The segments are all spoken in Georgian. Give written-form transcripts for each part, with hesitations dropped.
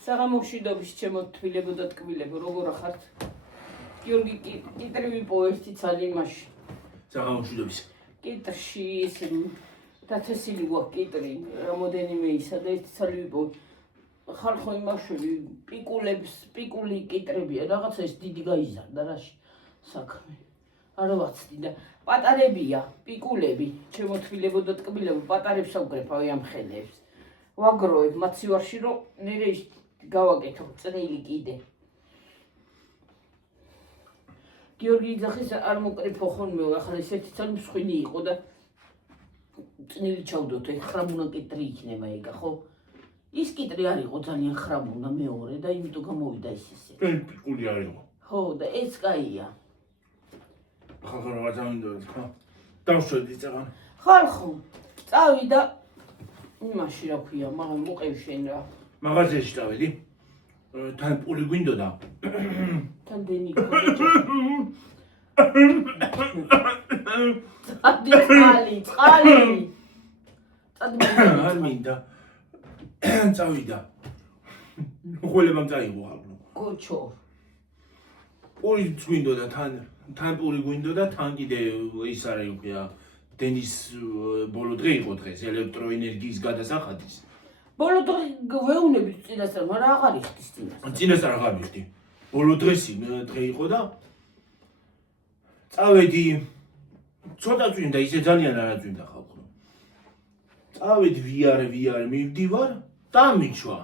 საღამოშვიდობის ჩემო თბილებო და ტკბილებო, როგორ ახართ? გიორგი კიტრი პოეტი ცალი იმაში. საღამოშვიდობის. კიტრში ის დათესილი გვაქვს კიტრი, რამოდენიმე ისა და ერთი ცალი ვიპოვე. ხალხო იმაშვილი პიკული კიტრებია, რაღაცა ეს დიდი გაიზარდა რაში საქმე. არა ვაცდი და პატარებია, პიკულები, ჩემო თბილებო და ტკბილებო, პატარებს ავგრეფავ ამ ხელებს. ვაგროვებ მაცივარში რომ ნერე გავაკეთო წნილი კიდე. გიორგი ძახის არ მოკრიფო ხოლმე, ახლა ესეთი ცალი მსხვილი იყო და წნილი ჩავდოთ, ხრამუნა კიტრი იქნება ეგა, ხო? ის კიტრი არ იყო ძალიან ხრამუნა მეორე და იმიტომ გამოვიდა ის ესე. პიკული არ იყო. ხო, და ეს კაია. ხალხო რა დამინდა თქვა. დავშვედი წაღან. ხალხო, წავიდა იმაში რა ქვია, მაგრამ მოყევ შენ რა. მაღაზიაში წავედი. თან პული გვინდოდა. თან დენი წყალი. არ მინდა. წავიდა. ხოლმე წაიღო ხალხო. კოჩო. პული გვინდოდა თან პული გვინდოდა თან კიდე ის არის უყია დენის ბოლო დღე იყო დღეს ელექტროენერგიის გადასახადის. ბოლო დღე ვეუნებით წინასწარ, მაგრამ აღარ იხდის წინასწარ. წინასწარ აღარ მიხდი. ბოლო დღე იყო და წავედი ცოტა წვიმდა, ისე ძალიან არა წვიმდა ხალხო. წავედი ვიარე მივდივარ და მიჩვა.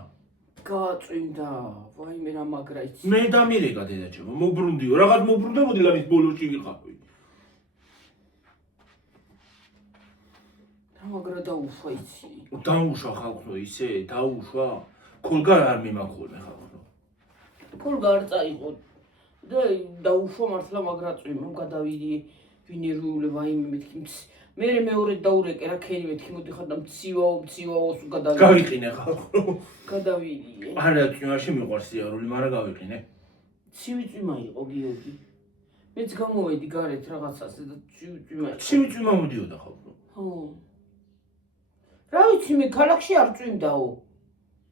გააწვიმდა, ვაიმე რა მაგრა იცი. მე დამირეკა დედაჩემო, მობრუნდიო, რაღაც მობრუნდებოდი ლამის ბოლოში ვიყავი. მაგრა დაუშვა იცი. დაუშვა ხალხო ისე, დაუშვა. ქოლგა არ მიმახოლმე ხალხო. ქოლგა არ წაიღო. და დაუშვა მართლა მაგრა წვიმა, გადავიდი ვინერული ვაიმე მეთქი. მე მეორე დაურეკე რა ქენი მეთქი მოდიხარ და მცივაოს გადავიდი. გავიყინე ხალხო. გადავიდი. არა წვიმაში მიყვარს სიარული, მაგრამ გავიყინე. ცივი წვიმა იყო გიორგი. მეც გამოვედი გარეთ რაღაცაზე და ცივი წვიმა. ცივი წვიმა მოდიოდა ხალხო. ხო. რა ვიცი მე ქალაქში არ წვიმდაო.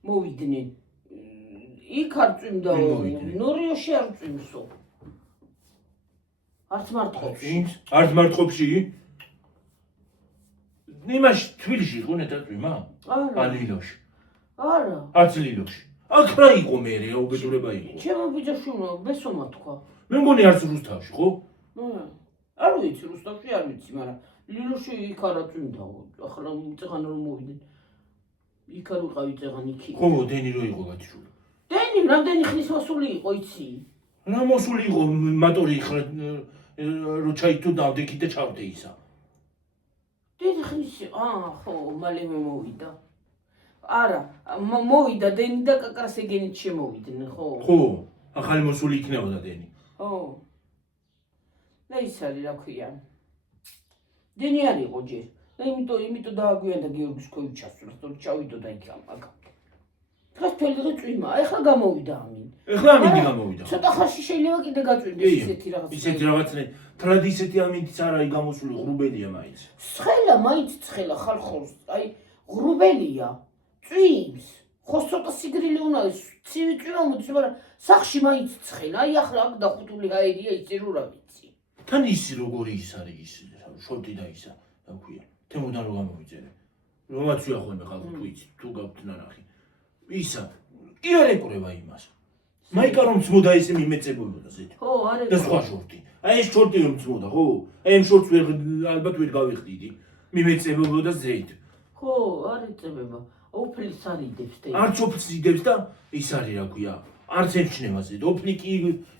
მოვიდნენ. იქ არ წვიმდაო. ნორიოში არ წვიმსო. არც მარტყოფში. იმაში თბილისში იყო ნეტა წვიმა? არა. ლილოში. არა. არც ლილოში. აქ რა იყო მე უბედურება იყო. ჩემო ბიძაშვი ბესომა თქვა. მე მგონი არც რუსთავში, ხო? არ ვიცი რუსთავში არ ვიცი, მაგრამ ლილოში იქ არა წვიმდაო. ახლა წეღან რომ მოვიდნენ. იქ არ ვიყავი წეღან იქ. ხო, დენი რო იყო გათიშული. დენი რამდენი ხნის მოსული იყო იცი? რა მოსული იყო მატორი ხარ რო ჩაითო დავდექი და ჩავდე ისა. დიდი ხნის ხო, მალევე მოვიდა. არა, მოვიდა დენი და კაკრასეგენით შემოვიდნენ, ხო? ხო, ახალი მოსული იქნებოდა დენი. ხო. და ის არის რა ქვია. დენი არ იყო ჯერ. და იმიტომ დააგვიანდა გიორგის ქვევით ჩასვლა, რომ ჩავიდოდა იქ მაგა. დღეს თელი დღე წვიმა, ეხლა გამოვიდა ამინ. ეხლა ამინდი გამოვიდა. ცოტა ხანში შეიძლება კიდე გაწვიმდეს ისეთი რაღაც. ისეთი რაღაცნე, ტრად ისეთი ამინდიც არ არის გამოსული, ღრუბელია მაინც. ცხელა მაინც ცხელა ხალხოს, აი ღრუბელია. წვიმს. ხო ცოტა სიგრილი უნდა ის ცივი წვიმა მოდის, მაგრამ სახში მაინც ცხელა. აი ახლა აქ დახუტული აერია იცი რო რა ვიცი. თან ისი როგორი ის არის ის შორტი და ისა, რა ქვია. თემოდან რო გამოვიწერე. რომაც ვიახონე ხალხო თუ იცი, თუ გაქვთ ნანახი. ისა, კი არ ეკვრება იმას. მაიკა რომ წმოდა ესე მიმეწებოდა ზეთ. ხო, არ ეკვრება. და სხვა შორტი. აი ეს შორტი რომ წმოდა, ხო? აი ამ შორტს ალბათ ვერ გავიხდიდი. მიმეწებოდა ზეთ. ხო, არ ეწებება. ოფლის არიდებს და არც ოფლის იდებს და ის არის რა ქვია. არც ემჩნევა ზეთ. ოფლი კი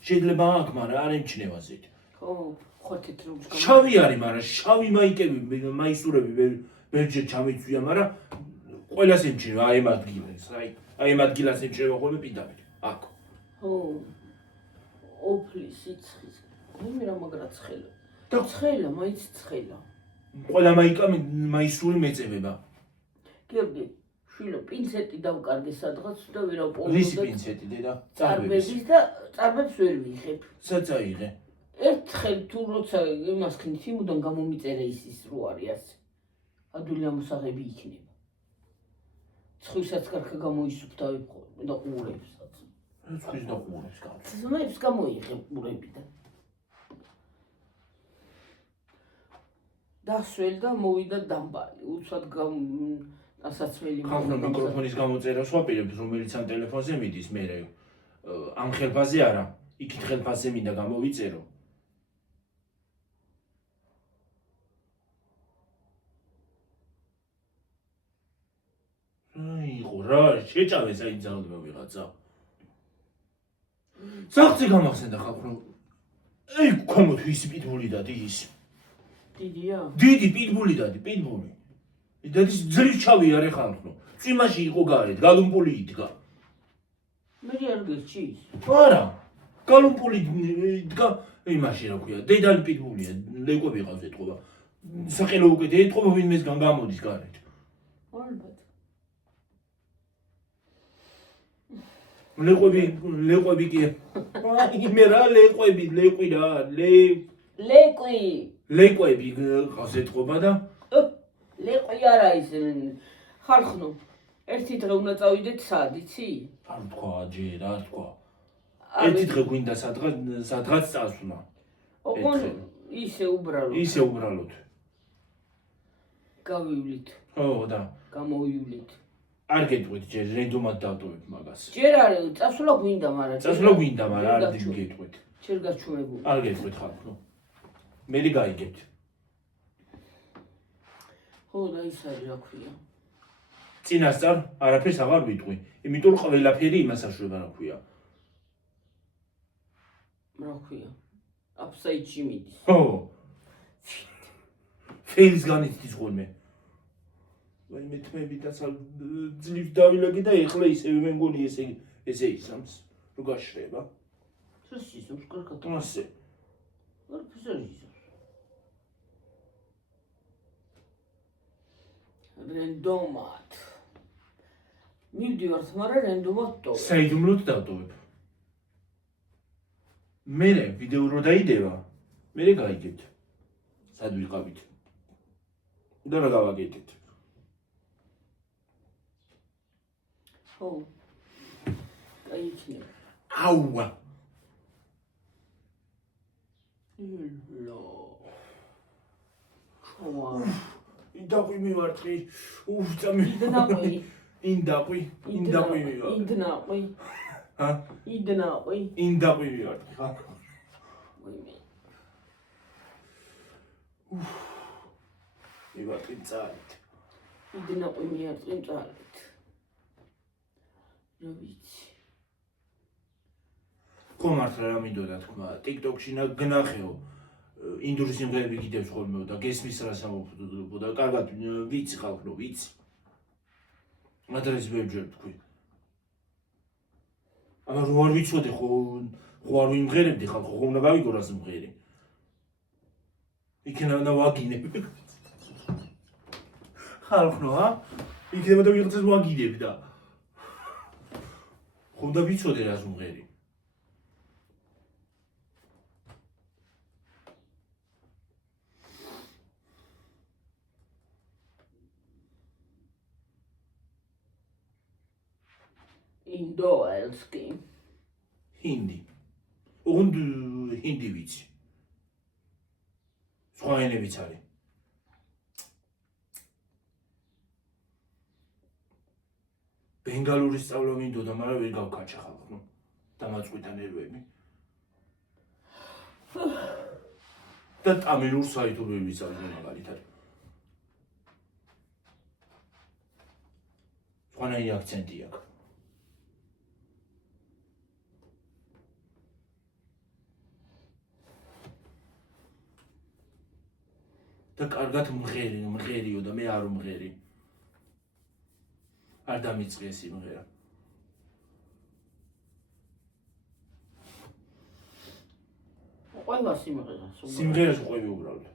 შეიძლება აქ, მაგრამ არ ემჩნევა ზეთ. ხო, ხოთით რომ შავი არის, მაგრამ შავი მაიკები, მაისურები ვერჯერ ჩამიწვია, მაგრამ ყველას ემჩნევა აი ამ ადგილას, აი ამ ადგილას ემჩნევა ხოლმე პირდაპირ. აქ. ხო. ოფლის სიცხის. მე რა მაგრა ცხელა. და ცხელა, მაინც ცხელა. ყველა მაიკა მაისური მეწებება. გიორგი, შვილო, პინცეტი დავკარგე სადღაც და ვერავ პოვო. ვისი პინცეტი დედა? წარბების და წარბებს ვერ ვიღებ. საწაიღე. ერთხელ თუ როცა იმას ქნით, იმუდან გამომიწერე ის რო არის ასე. ადვილი ამოსაღები იქნება. ცხვირსაც კარგა გამოისუფთავებ ხოლმე. და ყურებსაც. Ცხვრის და ყურებს გავწევ. ძმებს გამოიღებ ყურებიდან. დასველ და მოვიდა დამბალი. უცბად ასაცველი ხალხო მიკროფონის გამოწერას ვაპირებ, რომელიც ამ ტელეფონზე მიდის, მე ამ ხელფასზე არა, იქით ხელფასზე მინდა გამოვიწერო. აიღო რა, შეჭავეს აი ძალოდმა ვიღაცა. ზაღწი გამახსენდა ხალხო. აი ქვემოთ ვისი პიტბული დადი ის. დიდია? დიდი პიტბული დადი, პიტბული. დადის ძრის ჩავი არე ხალხო. წვიმაში იყო გარეთ, გალუმპული იდგა. მე არ გეჩის. არა. გალუმპული იდგა, იმაში რა ქვია, დედალი პიტბულია, ლეკვები ყავს ეთყობა. სახელო უკეთ ეთყობა ვინმესგან გამოდის გარეთ. ალბათ. ლეკვები კი. იმე რა ლეკვები რა, ლეკვები ყავს ეთყობა და ლეკვი არა ის ხალხნო. ერთი დღე უნდა წავიდეთ სად, იცი? არ თქვა ჯერ, არ თქვა. ერთი დღე გვინდა სადღაც წასვლა. ოღონ ისე უბრალოდ. გავივლით. ხო და გამოვივლით. არ გეტყვით ჯერ რენდომად დავტოვებ მაგას. ჯერ არის წასვლა გვინდა, მაგრამ არ გეტყვით. ჯერ გაჩვენებული. არ გეტყვით ხალხო. მე გაიგებთ. ხო და ის არის რა ქვია. წინასწარ არაფერს აღარ ვიტყვი, იმიტომ ყველაფერი იმას აშვება რა ქვია. რა ქვია? აფსაიდში მიდის. ხო. ფეილს განიცდის ხოლმე. ვაი მე თმები და ძლივ დავილაგე და ეხლა ისევ მე მგონი ესე ისამს. რო გაშრება. შენ ისამს კარგად. ასე. არ ფსერიზ. რენდომად. მივდივართ, მაგრამ რენდომად ტოვებ. საიდუმლოდ დავტოვებ. მე ვიდეო რო დაიდევა, მე გაიგებთ. სად ვიყავით. და რა გავაკეთეთ. ხო. გაიქნება. აუა. ლო. ხოა. ინდაყვი მივარტყი. წამი. ინდაყვი. ინდაყვი მივარტყი. ინდაყვი. ჰა? ინდაყვი მივარტყი, ხა? ვიმე. მივარტყი წარით. ინდაყვი მივარტყი წარით. რა ვიცი. ხო მართლა რა მინდოდა თქვა, TikTok-ში გნახეო. ინდური სიმღერები გიდევს ხოლმე და გესმის რა სამოფო და კარგად ვიცი ხალხო, ვიცი. ადრეს ვებჯერ თქვი. აბა რო არ ვიცოდე ხო არ ვიმღერებდი ხალხო, ხო უნდა გავიგო რა სიმღერი. იქნება და ვაგინებ. ხალხო, ა? იქნება და ვიღაცას ვაგინებ და. ხო უნდა ვიცოდე რა სიმღერი. ინდოელსკი. ჰინდი. und ჰინდი ვიცი. სხვა ენებიც არის. ბენგალური სწავლა მინდოდა, მაგრამ ვერ გავკაჩა ხალხო. დამაწყვიტა ნერვები. და ტამილურ საიტურები ვიცავდი მაგალითად. სხვანაირი აქცენტი აქვს. და კარგად მღერიო და მე არ ვმღერი. არ დამიწყე სიმღერა. ყველა სიმღერას. სიმღერას ვყვები უბრალოდ.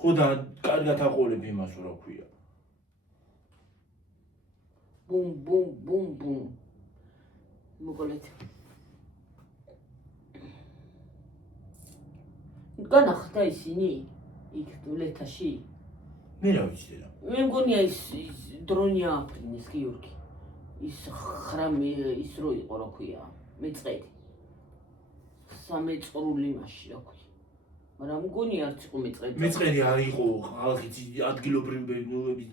ხო და კარგად აყოლებ იმას რა ქვია. ბუმ ბუმ ბუმ ბუმ. მოგოლეთ. განახდა ისინი იქ ლეთაში. მე რა ვიცი რა. მე მგონია ის დრონი ააფრინეს გიორგი. ის ხრამი ის რო იყო რა ქვია მეწყერი სამეწყრული მასში რა ქვია მაგრამ მგონი არც იყო მეწყერი მეწყერი არ იყო ხალხიც ადგილობრივები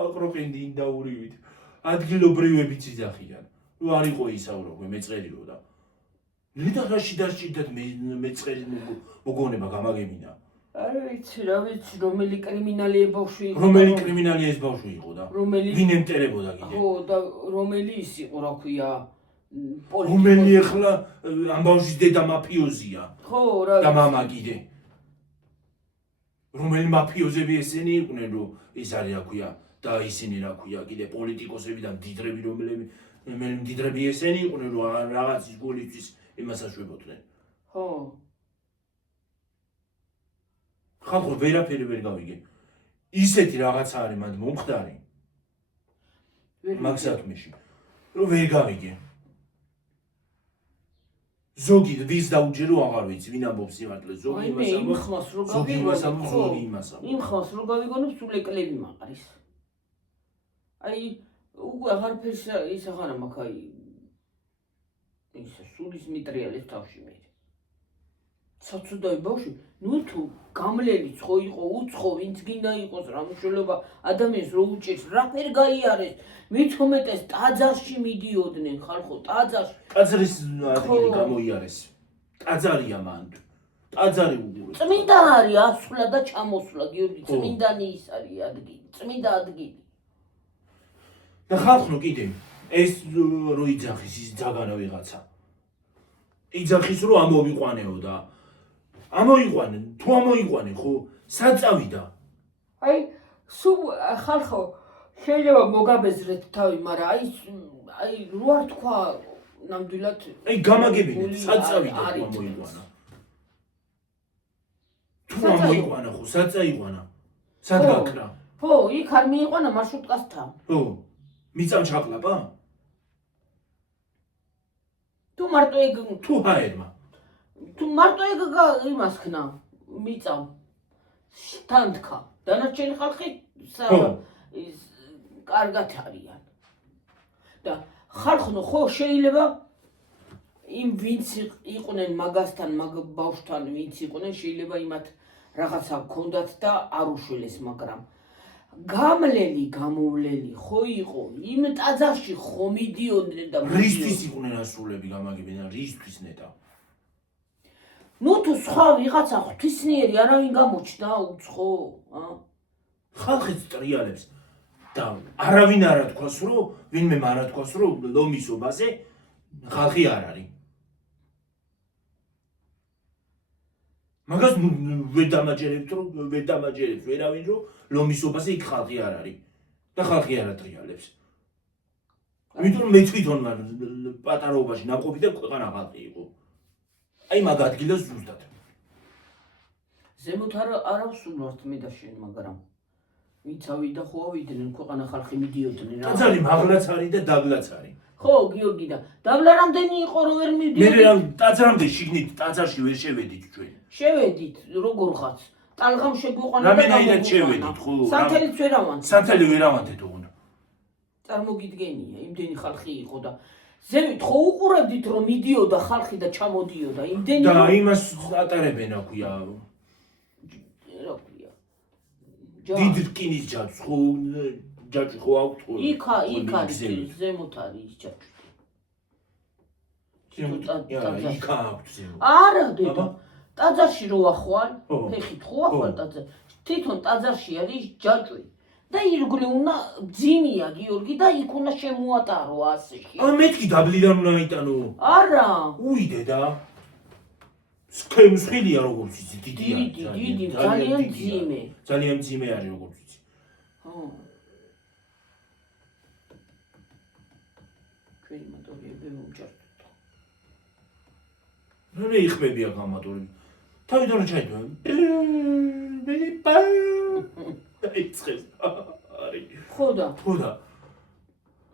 აკროპენდი ინდაურივით ადგილობრივებიც იძახიან რომ არ იყო ისაო რა მეწყერიო და ნედა რაში დასჭირდათ მეწყერი მოგონება გამაგებინა არ ვიცი რა ვიცი რომელი კრიმინალია ბავშვი იყო რომელი კრიმინალია ეს ბავშვი იყო და რომელი ვინ ემტერებოდა კიდე ხო და რომელი ის იყო რა ქვია რომელი ახლა ამ ბავშვის დედა მაფიოზია ხო რა და მამა კიდე რომელი მაფიოზები ესენი იყვნენ რომ ის არის რა ქვია და ისინი რა ქვია კიდე პოლიტიკოსები და მდიდრები რომელი მდიდრები ესენი იყვნენ რომ რაღაცის გულისთვის იმას აშვებოდნენ ხო ხალხო ვერაფერი ვერ გავიგე ისეთი რაღაცა არის მანდ მომხდარი მაგ საქმეში რომ ვერ გავიგე ზოგი ვის დაუჯერო აღარ ვიცი ვინ ამბობს სიმართლეს ზოგი იმას ამბობს ზოგი იმას ამბობს ზოგი იმას ამბობს იმ ხმას რო გავიგონებ სულ ეკლები მაყრის აი უკვე აღარაფერს ის აღარა მაქვს აი ის სულის მიტრიალებს თავში მე საცუდავი ბავშვი ნუ თუ გამლელიც ხო იყო უცხო ვინც გინდა იყოს რა მნიშვნელობა ადამიანს რო უჭერს რაფერ გაიარეს მithumetes ტაძარში მიდიოდნენ ხალხო ტაძარში ტაძრის ადგილი გამოიარეს ტაძარია მან ტაძარი უგურე წმინდა არის ასვლა და ჩამოსვლა გიორგი წმინდანი ის არის ადგილი წმინდა ადგილი და ხალხო კიდე ეს რო იძახის ის ძაგანა ვიღაცა იძახის რომ ამოვიყვანეო და ამოიყვანენ თუ ამოიყვანენ ხო სად წავიდა აი სულ ხალხო შეიძლება მოგაბეზრეთ თავი მაგრამ აი რო არ თქვა ნამდვილად აი გამაგებინეთ სად წავიდა თუ ამოიყვანა თუ ამოიყვანა ხო სად წაიყვანა სად გაკრა ხო იქ არ მიიყვანა მარშრუტკასთან ხო მიწამ ჩაყლაპა თუ მარტო ეგ თუ ჰაერმა თუ მარტო ეგ იმას ხნა მიწამ თან თქვა დანარჩენი ხალხი ის კარგად არიან და ხალხო ხო შეიძლება იმ ვინც იყვნენ მაგასთან მაგ ბავშვთან ვინც იყვნენ შეიძლება იმათ რაღაცა გქონდათ და არ უშველეს მაგრამ გამლელი გამოვლელი ხო იყო იმ ტაძარში ხო მიდიოდნენ და რისთვის იყვნენ ასულები გამაგებინა რისთვის ნეტა ნუ თუ სხვა ვიღაცა ღვთისმიერი არავინ გამოჩნდა უცხო ხალხიც ტრიალებს და არავინ არ ათქვას რომ ვინმე არ ათქვას რომ ლომისობაზე ხალხი არ არის მაგას ვერ დამაჯერებთ რომ ვერ დამაჯერებს ვერავინ რომ ლომისობაზე იქ ხალხი არ არის და ხალხი არ ატრიალებს ამიტომ მე თვითონ ვარ პატარაობაში ნაყოფი და ქვეყანა ხალხი იყო აი მაგ ადგილას ზუსტად ზემოთ არ ავსულვართ მე და შენ მაგრამ ვინც ავიდა ხო ავიდნენ ქვეყანა ხალხი მიდიოდნენ რა ტაძარი მაღლაც არის და დაბლაც არის ხო გიორგი და დაბლა რამდენი იყო რომ ვერ მიდიოდნენ მე რა ტაძრამდე შიგნით ტაძარში ვერ შევედით ჩვენ შევედით როგორღაც ტალღამ შეგვიყვანა რამდენად შევედით ხო სანთელიც ვერავანთ სანთელი ვერავანთეთ უგუნ წარმოგიდგენია იმდენი ხალხი იყო და ზევით ხო უყურებდით რომ მიდიოდა ხალხი და ჩამოდიოდა იმდენი და იმას ატარებენ რა ქვია დიდ რკინის ჯაჭვს ხო ჯაჭვი ხო აქვს ხო იქ არის ზემოთ არის ის ჯაჭვი იქ აქვს ზემოთ არა დედა ტაძარში რო ახვალ ფეხით ხო ახვალ ტაძარში თვითონ ტაძარში არის ჯაჭვი და ირგვლივ უნდა ძიმია გიორგი და იქ უნდა შემოატარო ასეში მეთქი დაბლიდან უნდა იტანო არა უიდე და მსხილია როგორც იცი დიდია დიდი ძალიან ძიმე ძალიან ძიმე არის როგორც იცი ხო ჩვენი მოტორიები მომჭარბდა ნუ იხმებია გამატორი თავიდან ჩაიდო დაიწყეს არის ხოდა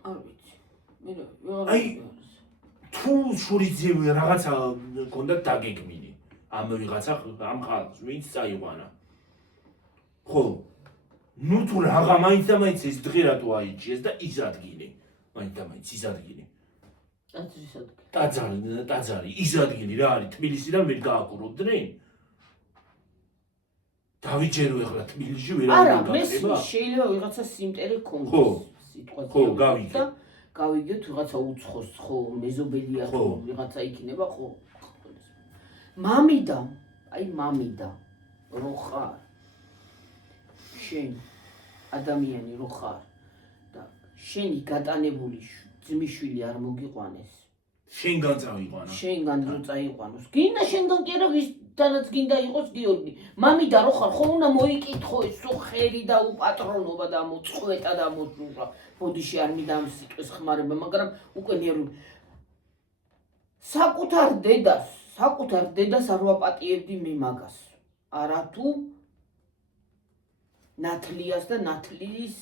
არ ვიცი მე აი თუ შურიძე რაღაცა გონდა დაგეგმინი ამ ვიღაცა ამ ხალხს ვინც წაიყვანა ხო ნუ თუ რაღა მაინც და მაინც ეს დღე რატო აიჭიეს და ის ადგილი მაინც და მაინც ის ადგილი ტაძარი ის ადგილი რა არის თბილისიდან ვერ გააკურობდნენ დავიჯერო ეხლა თბილისში არა მე შეიძლება ვიღაცა სიმტერე ქონდეს სიტყვაზე ხო გავიგე გავიგეთ ვიღაცა უცხოს ხო მეზობელია ხო ვიღაცა იქნება ხო მამიდა რო ხარ შენ ადამიანი რო ხარ და შენი გატანებული ძმისშვილი არ მოგიყვანეს შენგან წაიყვანა შენგან რო წაიყვანოს გინდა შენგან კი არა ვისთანაც გინდა იყოს გიორგი მამიდა რო ხარ ხო უნდა მოიკითხო ესო ხერი და უპატრონობა და მოწყვეტა და მოძურა ბოდიში არ მინდა ამ სიტყვის ხმარება მაგრამ უკვე ნერვი საკუთარ დედას არ ვაპატიებდი მე მაგას არათუ ნათლიას და ნათლიის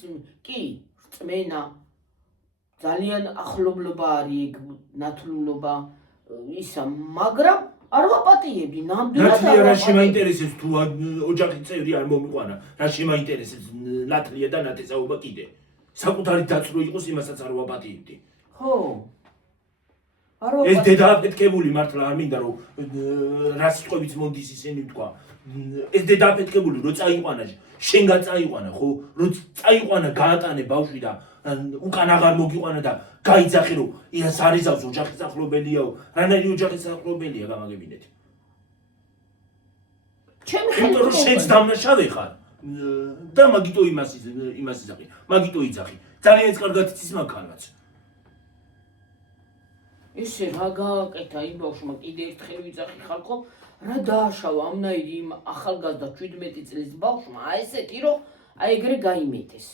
კი რწმენა ძალიან ახლობლობა არის ეგ ნათლულობა ისა მაგრამ არ ვაპატიებდი ნამდვილად ნათლია რა შემაინტერესებს თუ ოჯახის წევრი არ მომიყვანა რა შემაინტერესებს ნათლია და ნათესაობა კიდე საკუთარი დაცრო იყოს იმასაც არ ვაპატიებდი ხო ეს დედააფეთქებული მართლა არ მინდა რომ რა სიტყვებიც მონდის ისინი თქვა ეს დედააფეთქებული რო წაიყვანა შენგან წაიყვანა ხო რო წაიყვანა გაატანე ბავშვი და უკან აღარ მოგიყვანა და გაიძახე რომ ის არიზავს ოჯახის ახლობელიაო რანაირი ოჯახის ახლობელია გამაგებინეთ ჩემი ხელით რომ შენც დამნაშავე ხარ და მაგიტო იმას იზახი მაგიტო იძახი ძალიან კარგად იცის მაგალაც ესე რა გააკეთა იმ ბავშვმა კიდე ერთხელ ვიძახი ხალხო რა დააშავა ამნაირი იმ ახალგაზრდა 17 წლის ბავშვმა ესეთი რომ ეგრე გაიმეტეს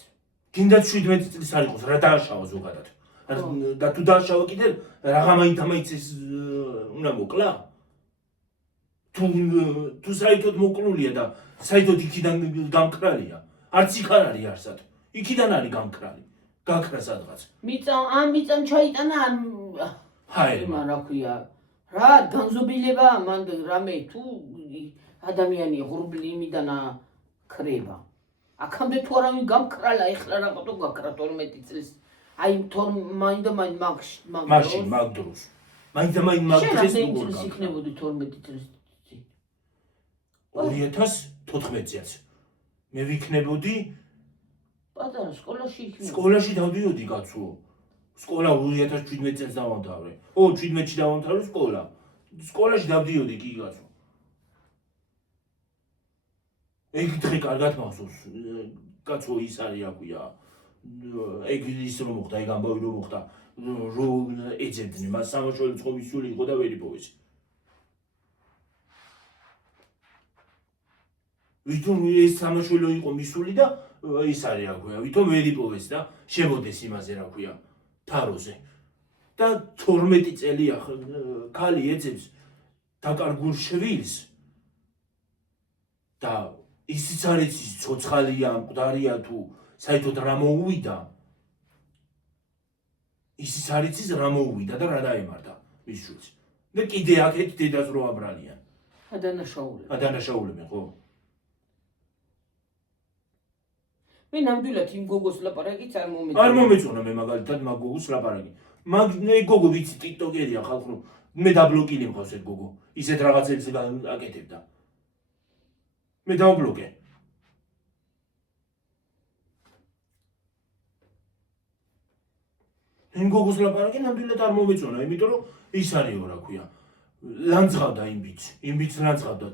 გინდა 17 წლის არ იყოს რა დააშავა ზოგადად და თუ დააშავა კიდე რაღა მაინც ეს უნდა მოკლა თუ საერთოდ მოკლულია და საერთოდ იქიდან გამკრალია არც იქ არ არის არსად იქიდან არის გამკრალი გაქრა სადღაც მიწამ ჩაიტანა ჰაერმა რა ქვია რა განზობილება მან რამე თუ ადამიანი ღრუბლი იმიდან აკრება აქამდე თუ არავინ გამკრალა ეხლა რატო გაქრა 12 წლის აი მაინც და მაინც მაშინ მაგ დროს მაინც და მაინც მაგ დღეს როგორ იქნებოდი 12 წლის 2014-ს მე ვიქნებოდი პატარა სკოლაში დავდიოდი კაცო სკოლა 2017 წელს დავამთავრე 17-ში დავამთავრე სკოლაში დავდიოდი კი კაცო ეგ დღე კარგად მახსოვს კაცო ის არის აკვია ეგ ის რომ მოხდა ეგ ამბავი რომ მოხდა რომ ეძებდნენ მას სამაშველო ცხომისული იყო და ვერ იპოვეს ვითომ ეს სამაშველო იყო მისული და ის არის აკვია ვითომ ვერ იპოვეს და შემოდეს იმაზე რა ქვია თაროზე და 12 წელია ქალი ეძებს დაკარგულ შვილს და ისიც არის ცოცხალია მკვდარია თუ საერთოდ რა მოუვიდა ისიც არის რა მოუვიდა და რა დაემართა მის შვილს და კიდე აქეთ დედას რო აბრალიან ადანაშაულებენ ხო მე ნამდვილად იმ გოგოს ლაპარაკიც არ მომეწონა მე მაგალითად მაგ გოგოს ლაპარაკი მე გოგო ვიცი ტიკტოკერია ხალხო მე დაბლოკილი მყავს ეს გოგო ისეთ რაღაცებს აკეთებდა მე დავბლოკე იმ გოგოს ლაპარაკი ნამდვილად არ მომეწონა იმიტომ რომ ის არისო რა ქვია ლანძღავდა იმ ბიჭს ლანძღავდა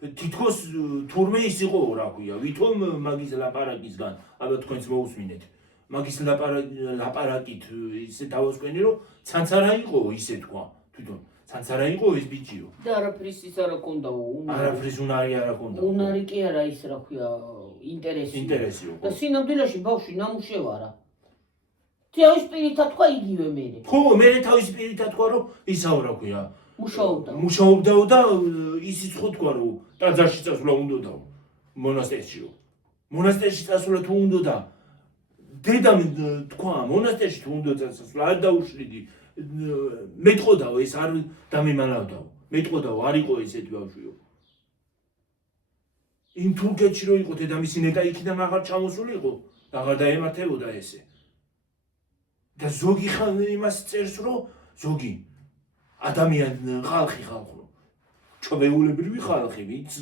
თითქოს თურმე ის იყო რა ქვია ვითომ მაგის ლაპარაკისგან ალბათ თქვენც მოусმინეთ მაგის ლაპარაკით ისე დავასკვენი რომ ცანცარა იყო ისე თქვა თვითონ ცანცარა იყო ეს ბიჭიო და არაფრის ის არ ჰქონდაო არაფრის უნარი არ ჰქონდა უნარი კი არა ის რა ქვია ინტერესიო იყო და სინამდვილეში ბავშვი ნამუშევარა თავის პირითა თქვა იგივე მე ხო მე თავის პირითა თქვა რომ ისაო რა ქვია მუშაობდაო და ისიც ხო თქვა რომ ტაძარში წასვლა უნდაო მონასტერში წასვლა თუ უნდა დედამ თქვა მონასტერში თუ უნდა წასვლა არ დაუშლიდი მეტყოდაო ეს არ დამემალავდაო მეტყოდაო არ იყო ესეთი ბავშვიო იმ თურქეთში რო იყო დედამისი ნეტა იქიდან აღარ ჩამოსულიყო, აღარ დაემართებოდა ესე. და ზოგი იმას წერს, რომ ზოგი ხალხი ჩვეულებრივი ხალხი, ვინც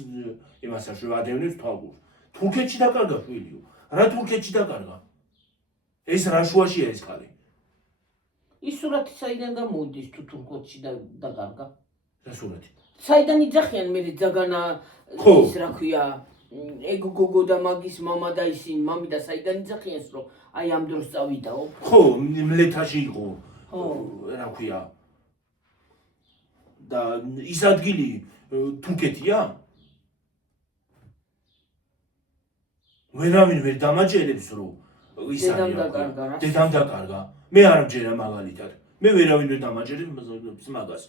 იმას აშევადევნებს თვალყურს. თურქეთში დაკარგა შვილიო. რა თურქეთში დაკარგა? ეს რა შუაშია ეს ხალი? ის სურათი საიდან გამოდის თუ თურქეთში დაკარგა? რა სურათი? საიდან იძახიან მე ძაგანა ის რა ქვია ეგ გოგო და მაგის მამა და ისინი მამი და საიდან იძახიანს რომ აი ამ დროს წავიდაო? ხო, მლეთაში იყო. ხო. რა ქვია? და ის ადგილი თურქეთია? ვერავინ ვერ დამაჯერებს რომ ის არის დედამ დაკარგა. მე არ მჯერა მაგალითად. მე ვერავინ ვერ დამაჯერებს მაგას.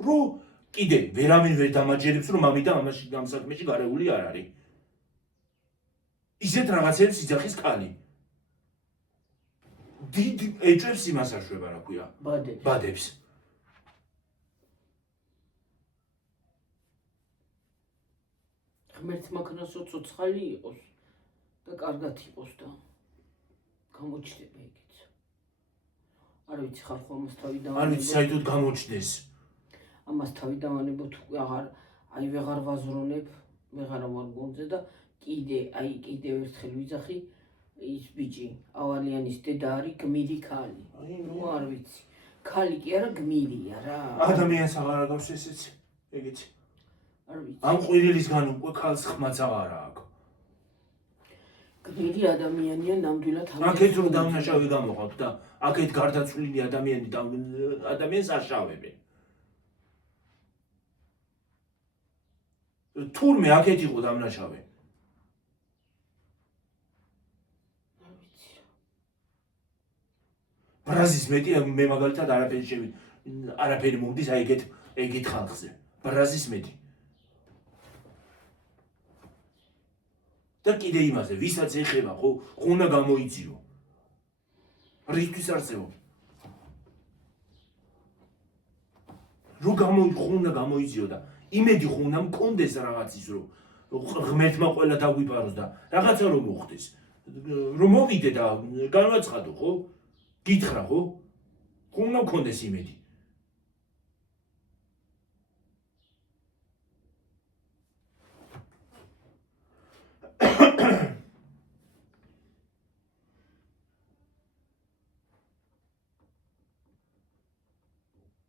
რომ კიდე ვერავინ ვერ დამაჯერებს რომ მამი და ამაში გამსაქმეში გარეული არ არის. ისეთ რაღაცებს იძახის ხალი. დიდ ეჭვებს იმას აშვება რა ქვია? ბადებს. ღმერთს მაქნასო ცოცხალი იყოს და კარგად იყოს და გამოჩნდება ეგეც. არ ვიცი ხალხო ამას თავი დავანებოთ. არ ვიცი საერთოდ გამოჩნდეს. ამას თავი დავანებოთ უკვე ვეღარ ვაზრონებ, ვეღარ ვარ გონზე და კიდე ერთხელ ვიძახი ის ბიჭი ავალიანის დედა არის გმირი ქალი. ნუ არ ვიცი. ქალი კი არა გმირია რა. ადამიანს აღარ აგავს ესეც. ეგეც. არ ვიცი. ამ ყვირილისგან უკვე ქალს ხმაც აღარ აქვს. გმირი ადამიანია ნამდვილად აქეთ რომ დამნაშავე გამოყავთ და აქეთ გარდაცვლილი ადამიანს აშავებენ. თურმე აქეთ იყო დამნაშავე. ბრაზის მეტი მე მაგალითად არაფერი მომდის აი ეგეთ ხალხზე. ბრაზის მეტი. და კიდე იმაზე, ვისაც ეხება, ხო უნდა გამოიძიო. რისთვის არსებობს? რო უნდა გამოიძიო და იმედი უნდა მქონდეს რაღაცის, რომ ღმერთმა ყველა დაგვიპაროს და რაღაცა რომ მოხდეს. რომ მოვიდე და განვაცხადო, ხო? გითხრა, ხო? უნდა მქონდეს იმედი.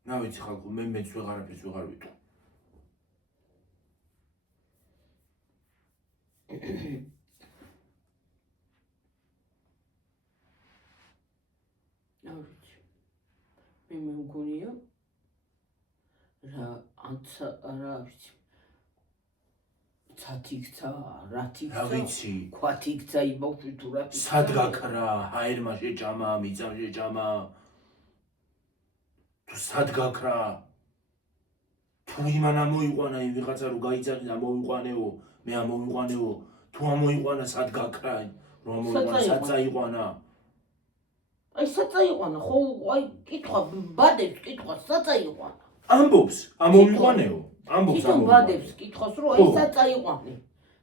რა ვიცი ხალხო, მე მეც ვეღარაფერს ვეღარ ვიტყვი. არ ვიცი. მე მგონია რა ვიცი. ცათიქცა, რათიქცა, რა ვიცი. ქვათიქცა იბავშვი თუ რათიქცა. სად გაქრა, ჰაერმა შეჭამა, მიწამ შეჭამა. თუ სად გაქრა? თუ იმან ამოიყვანა იმ ვიღაცა რომ გაიძახის ამოიყვანეო, მე ამოიყვანეო, თუ ამოიყვანა სად გაქრა, რომ ამოიყვანა სად წაიყვანა? აი სად წაიყვანა, ხო აი კითხვა ბადებს კითხვა სად წაიყვანა? ამბობს, ამოიყვანეო. ამბობს ბადებს კითხავს რომ აი სად წაიყვანე?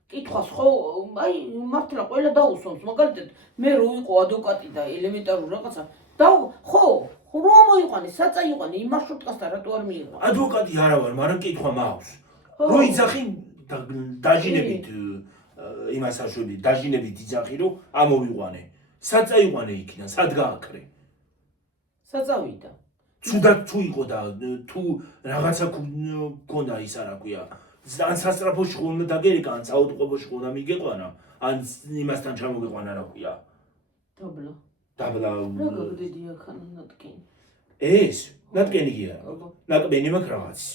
კითხავს ხო აი მართლა ყველა დაუსვამს, მაგალითად მე რო ვიყო ადვოკატი და ელემენტარული რაღაცა და ხო რომ მოიყვანე, სად წაიყვანე, იმ მარშრუტკასთან რატო არ მიიყვანე? ადვოკატი არა ვარ, მაგრამ კითხვა მაქვს. რო იძახი დაჟინებით იმას აშვები, დაჟინებით იძახი რომ ამოვიყვანე. სად წაიყვანე იქიდან, სად გააქრე? სად წავიდა? ცუდად თუ იყო და თუ რაღაცა გქონდა ისა რა ქვია. ან სასწრაფოში ხო უნდა დაგერეკა, ან საავადმყოფოში ხო უნდა მიგეყვანა, ან იმასთან ჩამოგეყვანა რა ქვია. დაბლა. რა გაგდედი აქან ნატკენი? ეს ნატკენი კი არა. ნაკბენი მაქვს რაღაცის.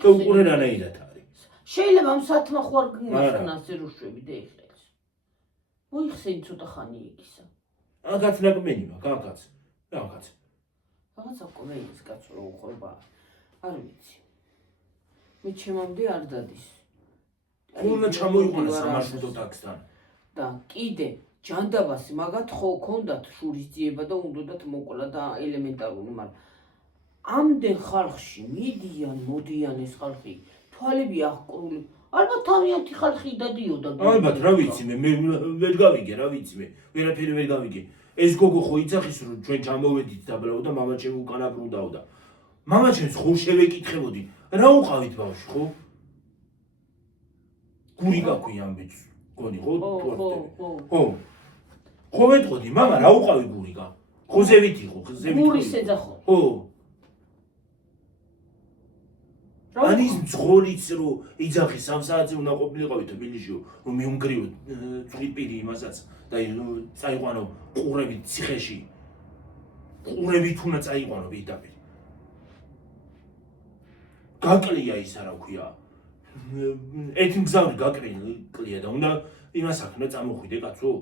თუ უყურე რანაირად არის. შეიძლება ამ საათმა ხო არ გინახნას რუშვები და ეხლეს. მოიხსენი ცოტა ხანი იგისა. აქაც ნაკბენი მაქვს, აქაც. რაღაც. რაღაცა კომედის კაცო რო უხურება. არ ვიცი. მე ჩემამდე არ დადის. უნდა ჩამოიყვანა სამარშრუტო ტაქსთან. და კიდე ჯანდაბასი მაგათ ხო ქონდათ შურისძიება და უნდათ მოკლა და ელემენტარული, მაგრამ ამდენ ხალხში მიდიან, მოდიან ეს ხალხი, თვალები აღკრული. ალბათ თავიანთი ხალხი დადიოდა. ალბათ რა ვიცი მე ვერ გავიგე რა ვიცი მე ვერაფერი ვერ გავიგე ეს გოგო ხო იცახის რომ ჩვენ ჩამოვედით დაბლაო და მამა ჩემი უკან აბრუნდაო და მამა ჩემს ხო შევეკითხებოდი რა უყავით ბავშვი ხო გური გაქვი ამბეც გონი ხო ხო ხო მეტყოდი მამა რა უყავი გური გა ხო ზევით იყო ზევით გურის ეძახო ხო ანის მძღოლიც რომ იძახი 3 საათზე უნდა ყოფილიყავი თბილისში რომ მიუნგრიო წვიპირი იმასაც და წაიყვანო ყურებით ციხეში ყურებით უნდა წაიყვანო პირდაპირ გაკლია ისა რა ქვია ერთი მგზავრი გაკლია და უნდა იმას აქნა წამოხვიდე კაცო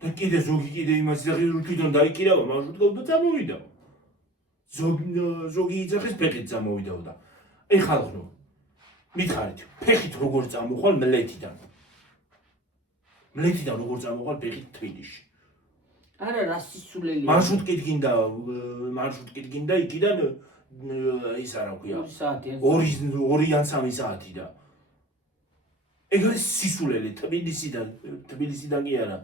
და კიდე ზოგი კიდე იმას იძახი რომ თვითონ დაიკირავა მარშრუტკով და წამოვიდა ზოგი იძახის ფეხით წამოვიდაო და ეხალხნო მითხარით ფეხით როგორ წამოხვალ მლეთიდან როგორ წამოხვალ ფეხით თბილისში არა რა სისულელი მარშრუტკით გინდა იქიდან ის არა ქვია 2 ან 3 საათი და ეგ არის სისულელი თბილისიდან კი არა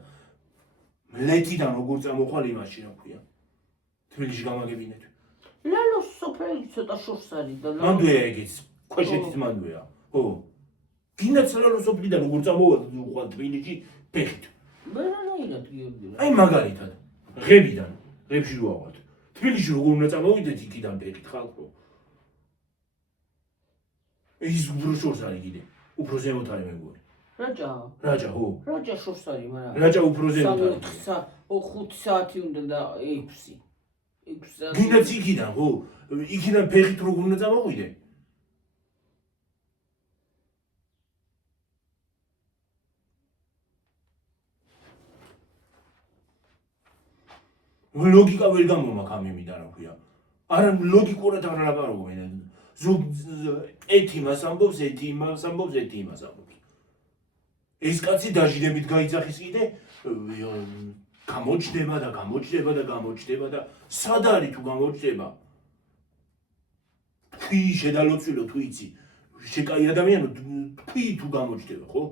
მლეთიდან როგორ წამოხვალ იმაში რა ქვია თბილისში გამაგებინეთ ლალოს სოფელი ცოტა შორს არის და მანდვეა ეგეც ქვეშეთის მანდვეა ხო გინდაც ლალოს სოფლიდან როგორ წამოვალ თბილისში ფეხით ვერანაირად გიორგი აი მაგალითად ღებიდან ღებში რო ავალთ თბილისში როგორ უნდა წამოვიდეთ იქიდან ფეხით ხალხო ის უფრო შორს არის კიდე უფრო ზემოთ არის მეგობრი რაჭა ხო რაჭა შორს არის მაგრამ რაჭა უფრო ზემოთ არის 5 საათი უნდა და 6 გინდაც იქიდან ხო იქიდან ფეხით როგორ უნდა წამოვიდე ლოგიკა ვერ გამომაქვს ამ იმიდან რა ქვია არა ლოგიკურად არ ლაპარაკობ მე ზოგ ერთი მას ამბობს ერთი იმას ამბობს ერთი იმას ამბობს ეს კაცი დაჟინებით გაიძახის კიდე გამოჩდება და სად არის თუ გამოჩდება თქვი შედალოცვილო თუ იცი შეკაი ადამიანო თქვი თუ გამოჩდება ხო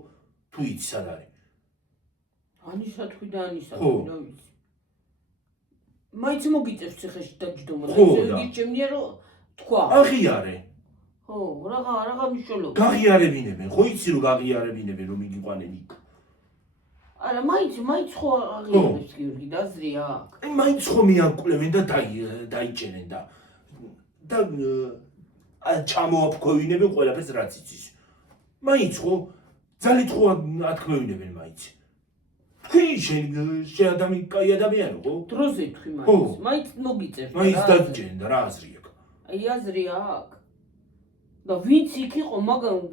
თუ იცი სად არის ანისა თქვი და ანისა რა ვიცი მაინც მოგიწევს ციხეში დაჯდომა და გიჩემნია რომ თქვა აღიარე ხო რაღა მნიშვნელობა გაღიარებინებენ ხო იცი რომ გაღიარებინებენ რომ მიგიყვანენ იქ არა მაინც ხო აღიარებს გიორგი და აზრია აი მაინც ხო მიაკვლევენ და დაიჭერენ და ჩამოაფქვევინებენ ყველაფერს რაც იცის მაინც ხო ძალით ხო ათქვევინებენ მაინც თქვი შენ კაი ადამიანო ხო დროზე თქვი მაინც მოგიწევს მაინც დაიჭერენ და რა აზრი აქვს აი აზრია აქვს და ვინც იქ იყო მაგრამ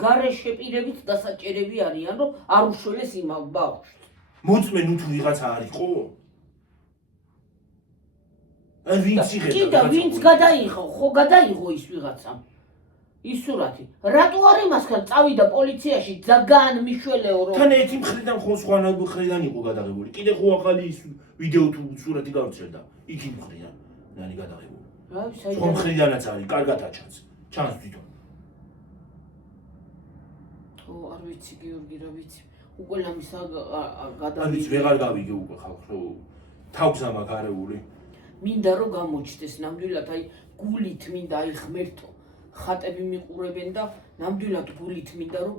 გარე შეპირებით დასაჭერები არიან რომ არ უშველეს იმავ ბავშვს მოწმენ თუ ვიღაცა არის ხო აი ვინც იღება კიდე ვინც გადაიღო ხო გადაიღო ის ვიღაცა ის სურათი რატო არ იმასგან წავიდა პოლიციაში ძაგან მიშველეო რომ თან ერთი მხრიდან ხო სხვა მხრიდან იყო გადაღებული კიდე ხო ახალი ის ვიდეო თუ სურათი გავრცელდა იქ იმ მხრიდან ნანი გადაღებული რა ვიცი სხვა მხრიდანაც არის კარგად აჩანს ჩანს თვითონ ო არ ვიცი გიორგი რა ვიცი უკვე ლამის გადავიდა არის ვეღარ გავიგე უკვე ხალხს რომ თავს ამაკ არეული მინდა რომ გამოჩდეს ნამდვილად აი გულით მინდა აი ღმერთო ხატები მიყურებენ და ნამდვილად გულით მინდა რომ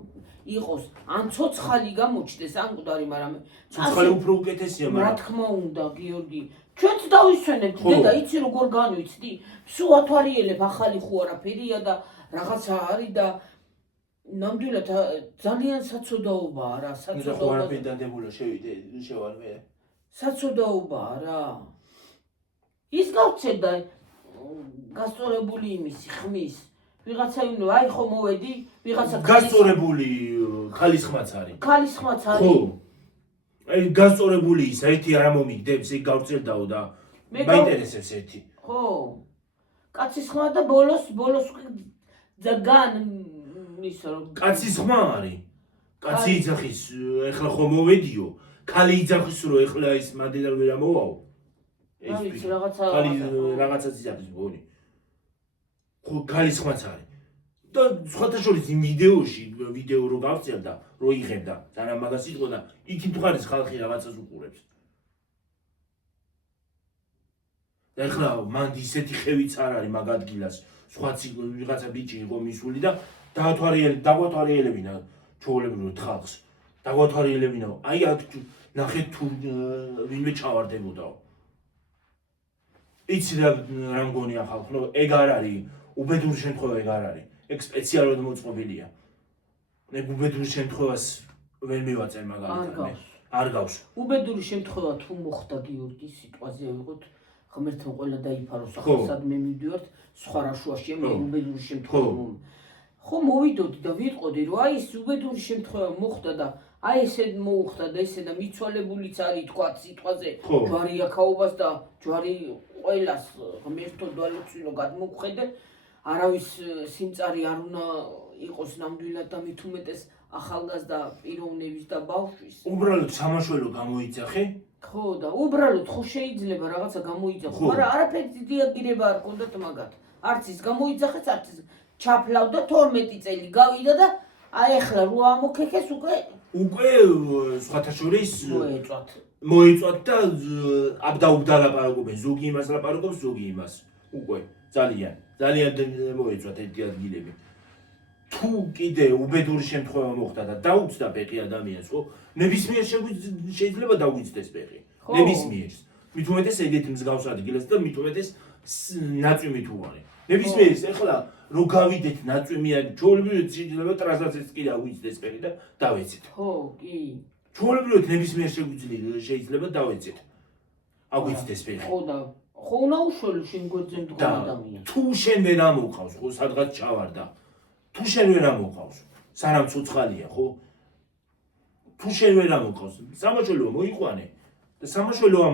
იყოს ან ცოცხალი გამოჩდეს ან მკვდარი მაგრამ ცოცხალი უფრო უკეთესია მაგრამ რა თქმა უნდა გიორგი ჩვენც დავისვენებთ დედა იცი როგორ განვიცდი სულ ათვარიელებ ახალი ხო არაფერია და რაღაცა არის და ნამდვილად ძალიან საწოდაობაა რა საწოდაობა არაფერი დადებულა შევალ მე საწოდაობაა რა ის გავცედა გასწორებული იმისი ხმის ვიღაცა იმ აი ხო მოვედი ვიღაცა გასწორებული ხალისხმაც არის ხო აი გასწორებული ის ერთი არ მომიგდებს იქ გავწელდაო და მაინტერესებს ერთი ხო კაცის ხმა და ბოლოს ძაგან ის რომ კაცის ხმა არის კაცი იძახის ეხლა ხო მოვედიო ქალი იძახის რომ ეხლა ის მადიდან ვერ ამოვაო ეს რაღაცა რაღაცაც იძახის მგონი ხო ქალის ხმაც არის და სხვათა შორის იმ ვიდეო რო გავწევდა რო იღებდა ძალიან მაგას იყო და იქ მთვარის ხალხი რაღაცას უყურებს და ეხლა მან ისეთი ხევიც არ არის მაგ ადგილას სხვაც ვიღაცა ბიჭი იყო მისული და დაგვათვალიერებინა ჩვეულებრივ ხალხს დაგვათვალიერებინა აი აქ ნახეთ თუ ვინმე ჩავარდებოდაო იცი რა მგონია ხალხო ეგ არ არის უბედური შემთხვევა ეგ არ არის ეგ სპეციალურად მოწყობილია ეგ უბედური შემთხვევას ვერ მივაწერ მაგალითად არ გავს უბედური შემთხვევა თუ მოხდა გიორგის სიტყვაზე ვიყოთ ღმერთთან ყველა დაიფარო სახელსად მე მივდივართ სხვა რაშუაშია მე უბედური შემთხვევა ხო მოვიდოდი და ვიტყოდი რომ აი ეს უბედური შემთხვევა მოხდა და აი ესე მოუხდა და ესე და მიცვალებულიც არის თქვა სიტყვაზე ჯვარი აქაობას და ჯვარი ყველას ღმერთო დვალოცინო გადმოგხედე არავის სიმწარი არ უნდა იყოს ნამდვილად და მით უმეტეს ახალგაზრდა პიროვნების და ბავშვის უბრალოდ სამაშველო გამოიძახე ხო და უბრალოდ ხო შეიძლება რაღაცა გამოიძახო მაგრამ არაფერი დიაგირება არ ქონდათ მაგათ არც ის გამოიძახეს არც ის ჩაფლავდა 12 წელი გავიდა და აი ახლა რო ამოქეკეს უკვე სხვათა შორის მოეწვათ და აბდაუბდა ლაპარაკობენ ზოგი იმას ლაპარაკობს ზოგი იმას უკვე ძალიან მოეწვათ ერთი ადგილები თუ კიდე უბედური შემთხვევა მოხდა და დაუწდა ფეხი ადამიანს ხო ნებისმიერ შეიძლება დაუწდეს ფეხი ნებისმიერს მით უმეტეს ეგეთ მსგავს ადგილას და მით უმეტეს ნაწვიმით უარი ნებისმიერს ეხლა რო გავიდეთ ნაწვიმიან ჩვეულებრივად შეიძლება ტრანზაქციას კი დაუწდეს ფეხი და დავეცეთ ხო კი ჩვეულებრივად ნებისმიერ შეიძლება დავეცეთ აგვიცდეს ფეხი ხო და ხო უნდა უშველო შენ გვერდზე მდგომ ადამიანს თუ შენ ვერ ამოყავს ხო სადღაც ჩავარდა თუ შენ ვერ ამოყავს სანამ ცოცხალია ხო თუ შენ ვერ ამოყავს სამაშველოა მოიყვანე და სამაშველოა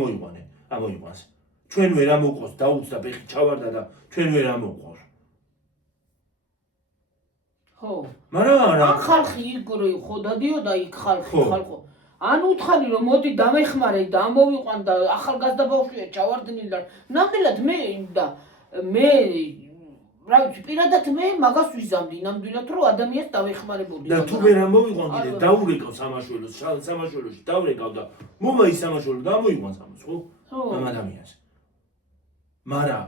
ამოიყვანს ჩვენ ვერ ამოყავს დაუწდა ფეხი ჩავარდა და ჩვენ ვერ ამოყავს ხო მაგრამ არა ხალხი იგრო ხო დადიოდა იქ ხალხო ან უთხარი რომ მოდი დამეხმარე და ამოვიყვან და ახალგაზრდა ბავშვია ჩავარდნილი და ნამდვილად მე რა ვიცი პირადად მე მაგას ვიზამდი ნამდვილად რომ ადამიანს დავეხმარებოდი და თუ ვერ ამოვიყვან კიდე დაურეკავ სამაშველოში დაურეკავ და მომა ის სამაშველო და ამოიყვანს ამას ხო ამ ადამიანს მაგრამ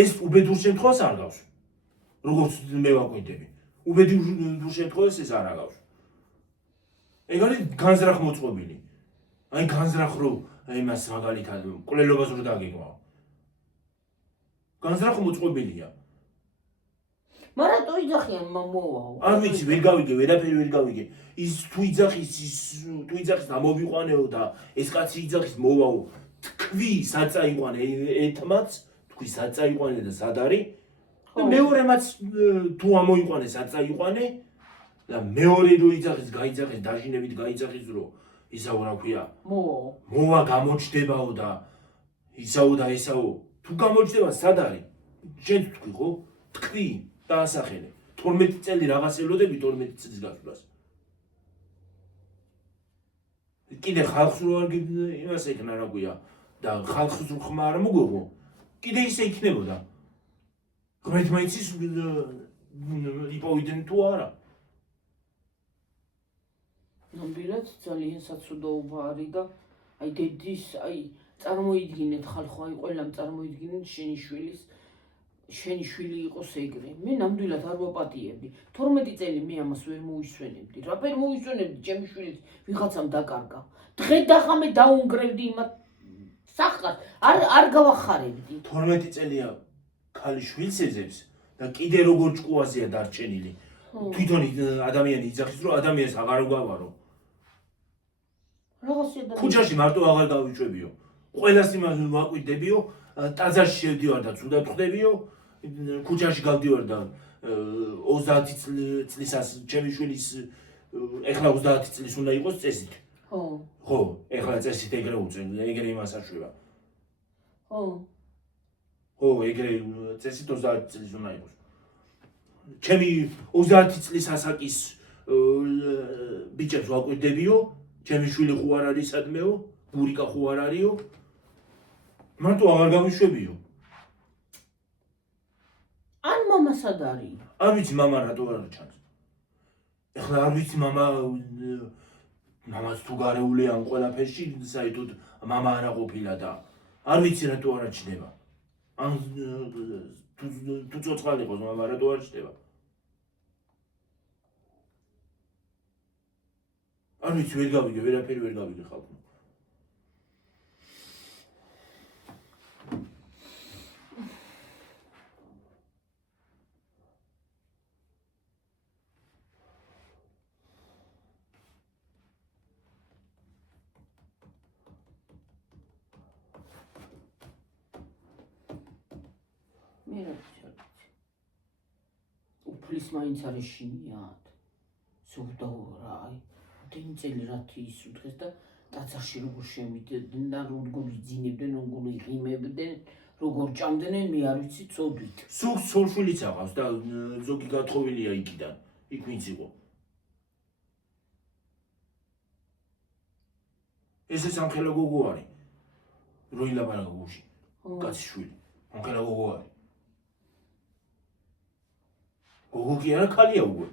ეს უბედურ შემთხვევას არ გავს როგორც მე ვაკვირდები უბედურ შემთხვევას ეს არ აგავს ეგ არის განზრახ მოწყობილი აი განზრახ რო იმას მაგალითად კვლელობას რო დაგეგმავ განზრახ მოწყობილია მაგრამ თუ იძახიან მომავალ არ ვიცი ვერ გავიგე ვერაფერი ვერ გავიგე ის თუ იძახის ამოვიყვანეო და ეს კაცი იძახის მოვაო თქვი საწაიყვანე ეთმაც თქვი საწაიყვანე და სად არის და მეორემაც თუ ამოიყვანე საწაიყვანე და მეორე რო იძახის გაიძახეს დაჟინებით გაიძახის რო ისაო რა ქვია მოვა გამოჩდებაო და ისაო და ესაო თუ გამოჩდება სად არის შენ თქვი ხო თქვი დაასახელე 12 წელი რაღაც ელოდები 12 წლის გასვლას კიდე ხალხს რო არ იმას ეკნა რა ქვია და ხალხს რო ხმა არ მოგვეღო კიდე ისე იქნებოდა ღმერთმა იცის იპოვიდნენ თუ არა ნამდვილად ძალიან საცუდოობა არის და აი დედის აი წარმოიდგინეთ ხალხო აი ყველამ წარმოიდგინეთ შენი შვილი იყოს ეგრე მე ნამდვილად არ ვაპატიებდი 12 წელი მე ამას ვერ მოვისვენებდი რაფერ მოვისვენებდი ჩემი შვილის ვიღაცამ დაკარგა დღე დაღამე დაუნგრევდი იმათ სახას არ გავახარებდი 12 წელია ქალი შვილს ეძებს და კიდე როგორ ჭკუაზეა დარჩენილი თვითონ ადამიანი იძახის რომ ადამიანს აღარ გავარო ქუჩაში მარტო აღარ გავიშვებიო ყველას იმას ვაკვირდებიო ტაძარში შევდივარ და ცუდად ხვდებიო ქუჩაში გავდივარ და 30 წლისას ჩემი შვილის ეხლა 30 წლის უნდა იყოს წესით ხო ეხლა წესით ეგრე უწევ ეგრე იმას აშვება ხო ეგრე წესით 30 წლის უნდა იყოს ჩემი 30 წლის ასაკის ბიჭებს ვაკვირდებიო ჩემი შვილი ხო არ არის სადმეო ბურიკა ხო არ არისო მარტო აღარ გავიშვებიო ან სად არის? არ ვიცი მამა რატო არ ჩანს. ეხლა არ ვიცი მამას თუ გარეული ამ ყველაფერში საერთოდ მამა არა ყოფილა და არ ვიცი რატო არ ჩნდება. ან თუ ცოცხალი იყოს მამა რატო არ ჩნდება. არ ვიცი ვერ გავიგე, ვერაფერი ვერ გავიგე ხალხო. მე რა ვიცი. უფლის მაინც არის შინიათ. სულდა რა აი. დენწელი რათი ისუთხეს და ტაძარში როგორ შემიდნენ და როგორ იძინებდნენ, როგორ იყიმებდნენ, როგორ ჭამდნენ, მე არ ვიცი ცოდვით. სულს ცოლშვილიც აღავს და ზოგი გათხოვილია იქიდან. იქ ვინც იყო. ესე სამხელა გოგო არის. რო ილაპარაკა გუში. კაცის შვილი. სამხელა გოგო არის. გოგო კი არა ქალია უკვე.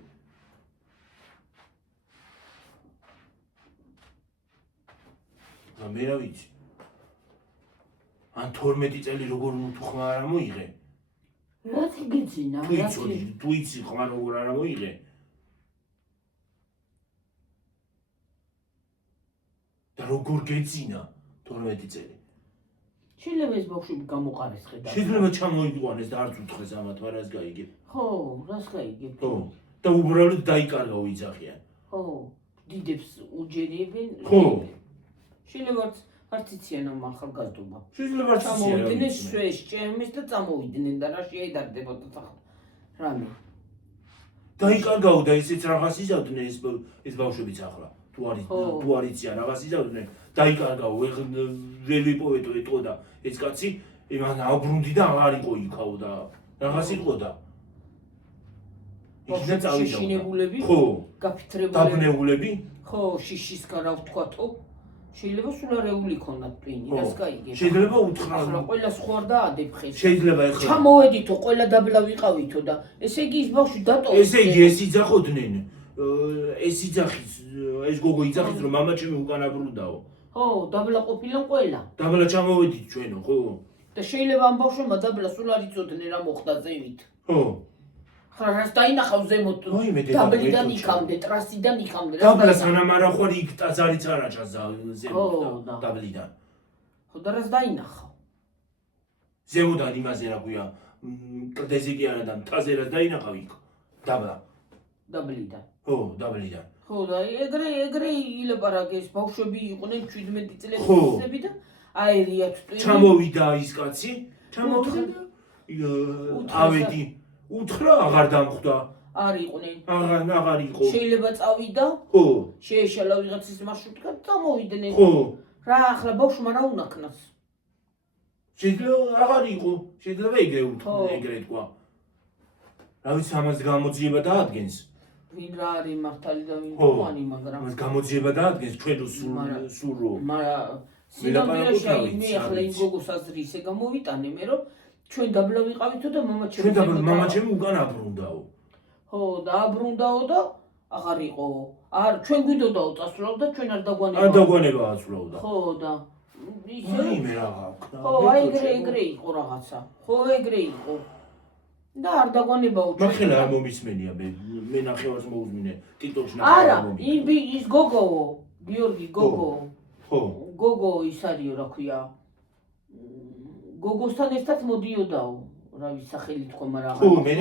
მე რა ვიცი. ან 12 წელი როგორ თუ ხმა არ მოიღე. რაც გიძინა, თუ იცი ხმა როგორ არ მოიღე. და როგორ გეძინა 12 წელი. შეიძლება ეს ბავშვი გამოყარეს ხედა. შეიძლება ჩამოიყვანეს და არც უთხრეს ამათ, რას გაიგებ. ხო, რას გაიგებ? ხო. და უბრალოდ დაიკარგა უიძახიან. ხო, დიდებს უჯერებენ. ხო. შეიძლება არც იციან ამ ახალგაზრდობა. შეიძლება არც წამოვიდნენ შვეშ, ჭემეს და წამოვიდნენ და რა შეედარდებოდა ახლა. რამე. დაიკარგაო და ისიც რაღაც იზავდნენ ეს ბავშვებიც ახლა. თუ არ იციან რაღაც იზავდნენ, დაიკარგაო, ვერ ვიპოვეთო ეთყო და ეს კაცი იმან აბრუნდი და აღარ იყო იქაო და რაღაც იყო და იქნა წავიდა. შიშინებულები? ხო. გაფითრებულები? დაბნეულები? ხო, შიშის რა ვთქვათო? შეიძლება სულ არეული ქონდათ ტვინი, რას გაიგებ? შეიძლება უთხრა. ახლა ყველა სხვა და ადეფხეს. შეიძლება ეხლა. ჩამოვედითო, ყველა დაბლა ვიყავითო და ესე იგი ის ბავშვი დატოვეს. ესე იგი ეს იძახოდნენ. ეს იძახის, ეს გოგო იძახის რომ მამა ჩემი უკან აბრუნდაო. ხო, დაბლა ყოფილან ყველა. დაბლა ჩამოვედით ჩვენო, ხო? და შეიძლება ამ ბავშვმა დაბლა სულ არ იცოდნენ რა მოხდა ზევით. ხო. ხა რას დაინახავ ზემოთ? დაბლიდან იქამდე, ტრასიდან იქამდე. დაბლა სანამ არ ახვარი იქ ტაძარიც არ აჭას ზემოთ დაბლიდან. ხო და რას დაინახავ? ზემოდან იმაზე რა ქვია, კლდეზე კი არა და მთაზე რას დაინახავ იქ? დაბლა. დაბლიდან. ხო, დაბლიდან. ხო და ეგრე ილაპარაკეს, ბავშვები იყვნენ 17 წლები და აერიათ ტვინი. ჩამოვიდა ის კაცი, ჩამოვიდა და ავედი. უთხრა აღარ დამხვდა. არ იყვნენ. აღარ იყო. შეიძლება წავიდა? ხო. შეეშალა ვიღაცის მარშრუტკა და წამოვიდნენ. ხო. რა ახლა ბავშვმა რა უნაქნას? შეიძლება აღარ იყო. შეიძლება ეგრე თქვა. რა ვიცი ამას გამოძიება დაადგენს. ვინ რა არის მართალი და ვინ თვანი, მაგრამ ამას გამოძიება დაადგენს ჩვენ სულრო. მაგრამ სინამდვილეში მე ახლა იმ გოგოს აზრი ისე გამოვიტანე მე რომ ჩვენ დაბლა ვიყავითო და მამა ჩემი უკან აბრუნდაო. ხო და აბრუნდაო და აღარ იყო. არ ჩვენ გვიდოდაო წასვლაო და ჩვენ არ დაგვანება. არ დაგვანება ასვლაო. ხო და ისე მე რა გაქვს. ხო აი ეგრე იყო რაღაცა. ხო ეგრე იყო. და არ დაგვანებაო ჩვენ. მაგრამ არ მომისმენია მე ნახევარს მოუზმინე ტიტულში არა, ის გოგოო, გიორგი გოგო. ხო. გოგო ის არისო რა ქვია. გოგოსთან ერთად მოდიოდაო, რა ვიცი სახელი თქვა, მაგრამ ხო, მე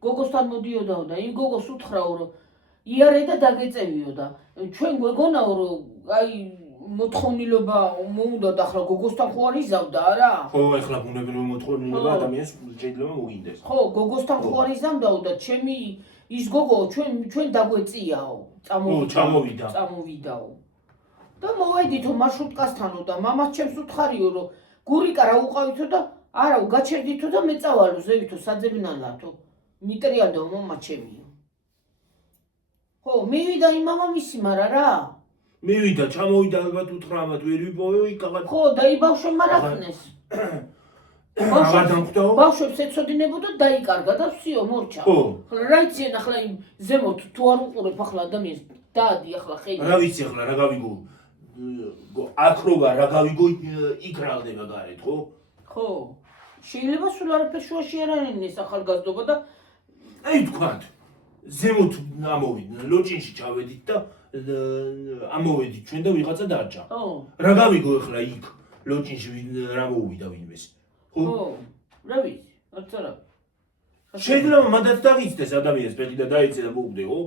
გოგოსთან მოდიოდაო და იმ გოგოს უთხრაო რომ იარე და დაგეწევიო და ჩვენ გვეგონაო რომ აი მოთხოვნილობა მოუნდა და ახლა გოგოსთან ხო არ იზავდა არა? ხო, ახლა ბუნებრივი მოთხოვნილობა ადამიანს შეიძლება მოგინდეს. ხო, გოგოსთან ხო არ იზავდაო და ჩემი ის გოგო ჩვენ დაგვეწიაო, წამოვიდაო. და მოვედითო მარშრუტკასთანო და მამას ჩემს უთხარიო რომ გურიკა რა უყავითო და არა გაჩერდითო და მეწავალო ზევითო საძებნალათო. მიტრიალდო მამა ჩემიო. ხო, მივიდა იმ მამამისი, მაგრამ რა? მივიდა, ჩამოვიდა ალბათ უთხრა ამათ ვერ ვიპოვე იქ აღარ. ხო, და იმ ბავშვმა რა ხნეს? აღარ დამხვდაო? ბავშვებს ეცოდინებოდა დაიკარგა და всё მორჩა. ხო. რა იციან ახლა იმ ზემოთ თუ არ უყურებ ახლა ადამიანს დაადი ახლა ხელი. რა ვიცი ახლა რა გავიგო აკროვა რა გავიგო იქ რა ხდება გარეთ ხო? ხო. შეიძლება სულ არაფერ შუაში არ არის ახალგაზრდობა და აი თქვათ ზემოთ ამოვიდეთ ლოჭინში ჩავედით და ამოვედით ჩვენ და ვიღაცა დარჩა. ხო. რა გავიგო ახლა იქ ლოჭინში რა მოუვიდა ვინმეს. ხო? რა ვიცი, არც არა. შეიძლება მანდაც დავიცდეს ადამიანს ფეხი და დაიცე და მოუვდე ხო?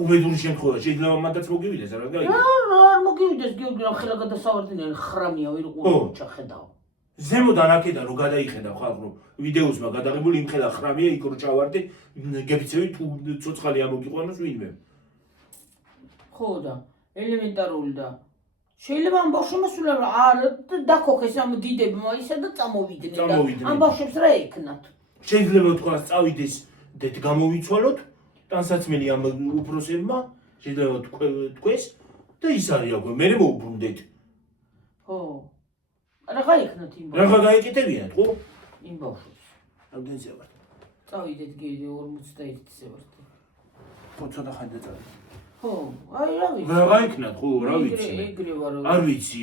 უბედური შემთხვევა შეიძლება მანდაც მოგივიდეს რა გაიგე? არ მოგივიდეს გიორგი რა ხელა გადასავარდნიანი ხრამია ვერ უყურებ ჩახედავ. ზემოდან აქედან რო გადაიხედავ ხალხ რო ვიდეოსმა გადაღებული იმ ხელა ხრამია იქ რო ჩავარდი გებიცევი თუ ცოცხალი ამოგიყვანოს ვინმე. ხო და ელემენტარული და შეიძლება ამ ბავშვმა სულ არ დაქოქეს ამ დიდებმა ისა და წამოვიდნენ და ამ ბავშვებს რა ეკნათ. შეიძლება თქვა წავიდეს დეთ გამოვიცვალოთ ტანსაცმელი ამ უფროსებმა შეიძლება თქვეს და ის არის აქვე მე მოუბრუნდეთ. ხო. რა გაიქნათ იმ რა გაიკეთებინათ ხო? იმ ბავშვებს. რამდენზე ვარ? წავიდეთ გიორგი 51-ზე ვარ. ხო ცოტა ხანდა წავიდე. ხო, აი რა ვიცი. რა გაიქნათ ხო რა ვიცი. ეგრე ვარ. არ ვიცი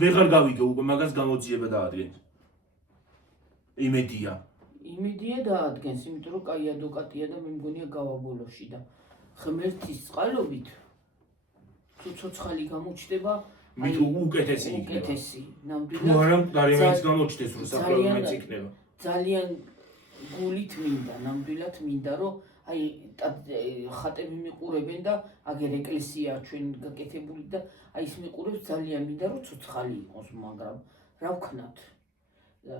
ვეღარ გავიგე უკვე მაგას გამოძიება დაადგენ. იმედია. იმედია დაადგენს, იმიტომ რომ კაი ადვოკატია და მე მგონია გავაბოლოში და ღმერთის წყალობით თუ ცოცხალი გამოჩნდება მით უკეთესი იქნება. უკეთესი, ნამდვილად. თუ არა გარემოიც გამოჩნდეს რომ საფლავი მეც იქნება. ძალიან გულით მინდა, ნამდვილად მინდა რომ აი ხატები მიყურებენ და აგერ ეკლესია ჩვენ გაკეთებული და აი ის მიყურებს ძალიან მინდა რომ ცოცხალი იყოს, მაგრამ რა ვქნათ? და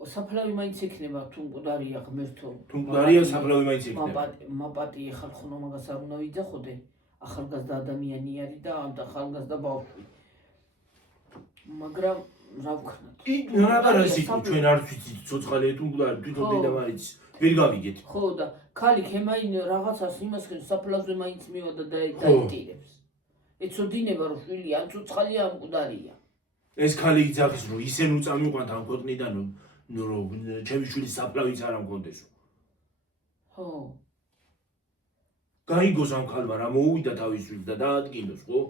საფლავი მაინც იქნება თუ მკვდარია ღმერთო. თუ მკვდარია საფლავი მაინც იქნება. მაპატი ხალხო მაგას არ უნდა ვიძახოდე. ახალგაზრდა ადამიანი არის და ახალგაზრდა ბავშვი. მაგრამ რა ვქნათ? რა ისიქ ჩვენ არ ვიცით ცოცხალია თუ მკვდარი თვითონ დედა მარიც ვერ გავიგეთ. ხო და ქალი ქემაინ რაღაცას იმას ხენ საფლავზე მაინც მივა და დაიტირებს. ეცოდინება რომ შვილი ან ცოცხალია ან მკვდარია. ეს ქალი იძახის რომ ისე ნუ წამიყვანთ ამ ქვეყნიდან ნუ რომ ჩემი შვილის საფლავიც არ ამქონდეს. ხო. გაიგოს ამ ქალმა რა მოუვიდა თავის შვილს და დაადგინოს ხო?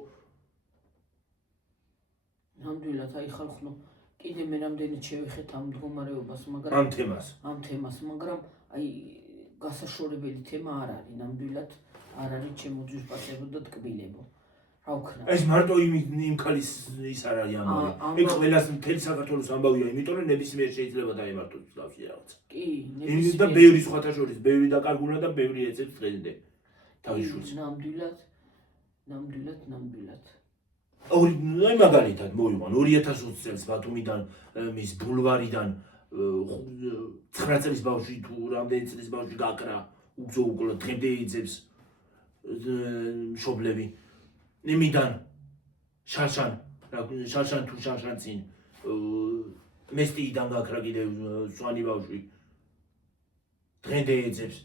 ნამდვილად აი ხალხო კიდე მე რამდენიც შევეხეთ ამ მდგომარეობას, მაგრამ ამ თემას, მაგრამ აი გასაშორებელი თემა არ არის, ნამდვილად არ არის ჩემო ძვირფასებო და ტკბილებო. რა ვქნა? ეს მარტო იმ ქალის ის არ არის ამბავი. ეგ ყველას მთელი საქართველოს ამბავია, იმიტომ რომ ნებისმიერ შეიძლება დაემართოს თავში რაღაც. კი, ნებისმიერ და ბევრი სხვათა შორის, ბევრი დაკარგულა და ბევრი ეცებს დღემდე. თავის შვილს. ნამდვილად. აი მაგალითად მოვიყვან 2020 წელს ბათუმიდან მის ბულვარიდან 9 წლის ბავშვი თუ რამდენი წლის ბავშვი გაკრა უგზო უკლო დღემდე იძებს მშობლები იმიდან შარშან თუ შარშანცინ მესტიიდან გაკრა კიდევ სვანი ბავშვი დღემდე იძებს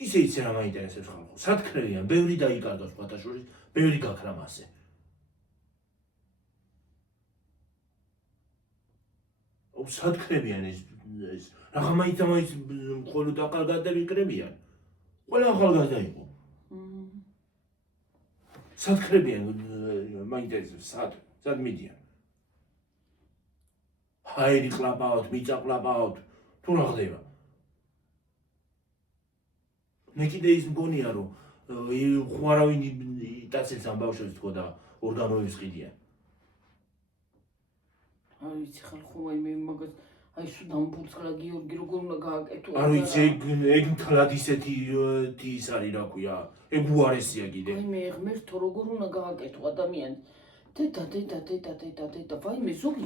ისე იცი რა მაინტერესებს ხალხო. სად ქრევიან? ბევრი დაიკარგა სხვათა შორის, ბევრი გაქრა მასე. სად ქრევიან ეს რაღა მაინც მხოლოდ ახალგაზრდები ქრევიან. ყველა ახალგაზრდა იყო. სად ქრევიან მაინტერესებს სად მიდიან? ჰაერი ყლაპავთ, მიწა ყლაპავთ, თუ რა ხდება? მე კიდე ის მგონია რომ ხო არავინ იტაცებს ამ ბავშვებს თქო და ორგანოებს ყიდიან. არ ვიცი ხალხო მე მაგას აი სულ დამბურცლა გიორგი როგორ უნდა გააკეთო. არ ვიცი ეგ მთლად ისეთი ის არის რა ქვია ეგ უარესია კიდე. აი მე ღმერთო როგორ უნდა გააკეთო ადამიანი. დედა ვაიმე ზოგი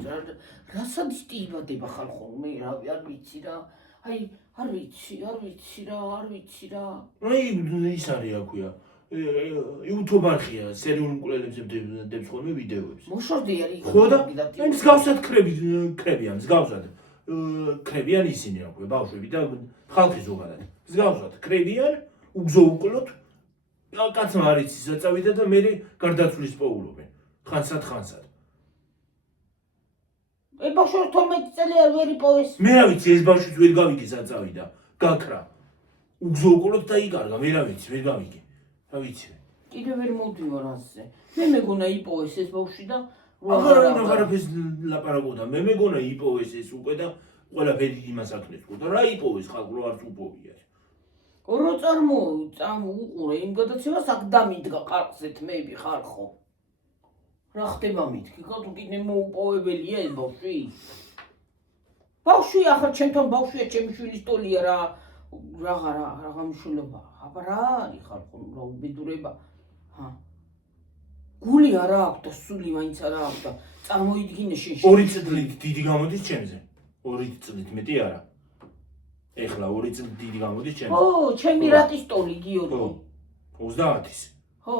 რა სადისტი იბადება ხალხო მე არ ვიცი რა. აი არ ვიცი რა. აი ის არის რა ქვია YouTube არხია სერიულ მკვლელებზე დებს ხოლმე ვიდეოებს. მოშორდი არის. ხო და მსგავსად ქრებიან ისინი რა ქვია ბავშვები და ხალხი ზოგადად. მსგავსად ქრებიან უგზო უკლოთ კაცმა არ იცის რა წავიდა და მე გარდაცვლის პოულობენ. ხანსად. ბავშვი 12 წელი არ ვერ იპოვეს. მე რა ვიცი ეს ბავშვიც ვერ გავიგე სად წავიდა. გაქრა. უგზოუკოლოდ დაიკარგა, მე რა ვიცი, ვერ გავიგე. რა ვიცი. კიდე ვერ მოვდივარ ასზე. მე მეგონა იპოვეს ეს ბავშვი და აღარაფერს ლაპარაკობდა. მე მეგონა იპოვეს ეს უკვე და ყველაფერი იმას აქნეს და რა იპოვეს ხალხო არც უპოვია. რო უყურე იმ გადაცემას აქ დამიდგა ყარყზე თმები ხალხო. რა ხდება მითქი, თუ კიდე მოუპოვებელია ეს ბავშვი? ბავშვი ახლა ჩემთან ბავშვია, ჩემი შვილის ტოლია რა მშულობა. აბა რა არის ხალხო, რა უბედურება. გული არ აქვს და სული მაინც არ აქვს და წარმოიდგინე შენ. 2 წლით დიდი გამოდის ჩემზე. 2 წლით მეტი არა. ეხლა 2 წლით დიდი გამოდის ჩემზე. ო, ჩემი რატის ტოლი გიორგი. 30-ის. ხო.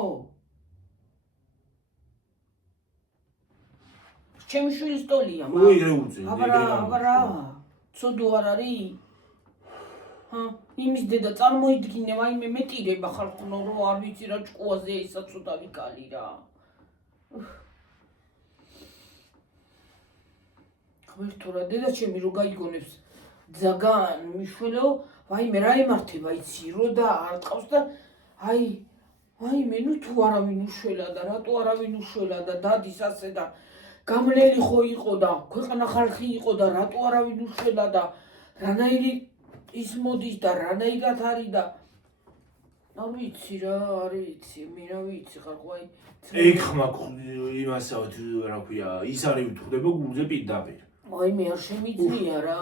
ჩემი შვილის ტოლია, ო, ეგრე უძე. აბა რა. ცოდო არ არის? იმის დედა წარმოიდგინე, ვაიმე მეტირება ხალხო, რო არ ვიცი რა ჭკუაზე ისაცოდავი კალი რა. ღმერთო რა დედა ჩემი რო გაიგონებს ძაგან მიშველო, ვაიმე რა ემართება იცი, რო და არ ტყავს და ვაიმე ნუ თუ არავინ უშველა და რატო არავინ უშველა და დადის ასე და გამლელი ხო იყო და ქვეყანა ხალხი იყო და რატო არავინ უშველა და რანაირი ის მოდის და რანაირად არის და არ ვიცი რა, არ ვიცი, მე რა ვიცი ხალხო ეგ ხმა იმასავთ რა ქვია, ის არის უთხრდება გულზე პირდაპირ. ვაიმე არ შემიძლია რა.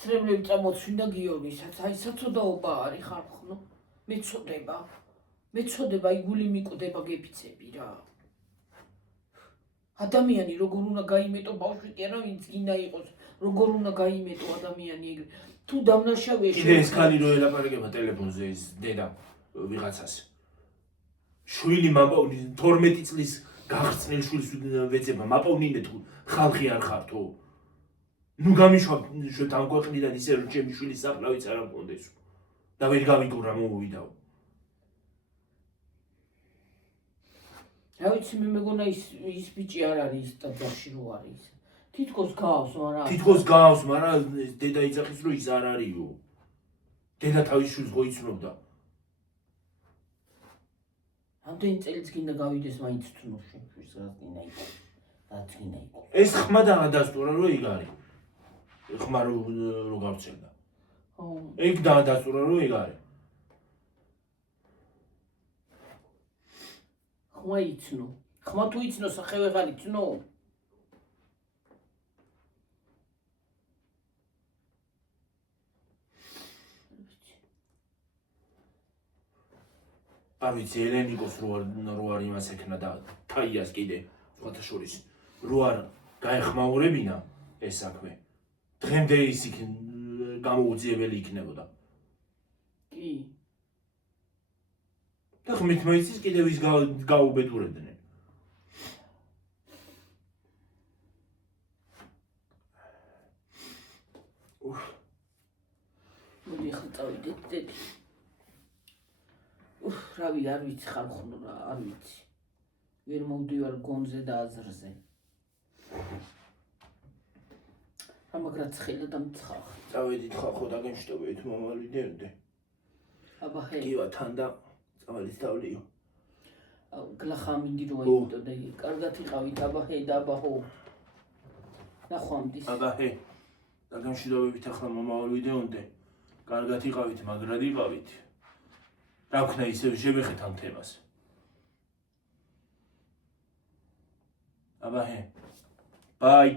ცრემლები წამოწვინდა გიორგისაც, საცოდაობა არის ხალხო, ნუ მეწოდება, იგული მიკვდება გეფიცები რა. ადამიანი როგორ უნდა გაიმეტო ბავშვი კი არა ვინც გინდა იყოს, როგორ უნდა გაიმეტო ადამიანი ეგრე. თუ დამნაშავეა კიდე ეს ქალი რო ელაპარაკება ტელეფონზე ეს დედა ვიღაცას. შვილი მაპოვნი 12 წლის გაღწნილ შვილს ვეცება მაპოვნინე თუ ხალხი არ ხართო. ნუ გამიშვათ ამ ქვეყნიდან ისე რომ ჩემი შვილის საფლავიც არ ამყონდეს. და ვერ გავიგო რა მოვიდაო. რა ვიცი მე მეგონა ის ბიჭი არ არის ის ტაძარში რო არის. თითქოს გავს, მაგრამ დედა იცახის რომ ის არ არისო. დედა თავის შვილს ხო იცნობდა. ამდენი წელიც გინდა გავიდეს მაინც თუნო შვილს რაც გინდა იყოს. რაც გინდა იყოს. ეს ხმა დაადასტურა რომ იქ არის. ხმა რო გავრცელდა. ხო. ეგ დაადასტურა რომ იქ არის. ხმა იცნო. ხმა თუ იცნო სახე ვეღარ იცნო. არ ვიცი ელენიკოს რო არ იმას ეკნა და თაიას კიდე სხვათა შორის რო არ გაეხმაურებინა ეს საქმე დღემდე ის იქ გამოუძიებელი იქნებოდა კი და ხმით მაიცის კიდევ ის გაუბედურებდნენ მოდი ახლა წავიდეთ დედი რავი არ ვიცი ხალხო რა არ ვიცი ვერ მოვდივარ გონზე და აზრზე ამაგრად ცხელა და მცხახ წავედით ხალხო და გემშვიდობებით მომალვიდეოდე აბა ჰე კივა თან და წავალის თავლიო გლახა მინდი რო აიტო და კარგად იყავით აბა ჰე და აბა ჰო ნახვამდის აბა ჰე და გემშვიდობებით ახლა მომალვიდეოდე კარგად იყავით მაგრად იყავით რა ვქნა ისევ შევეხეთ ამ თემას აბა ჰე ბაი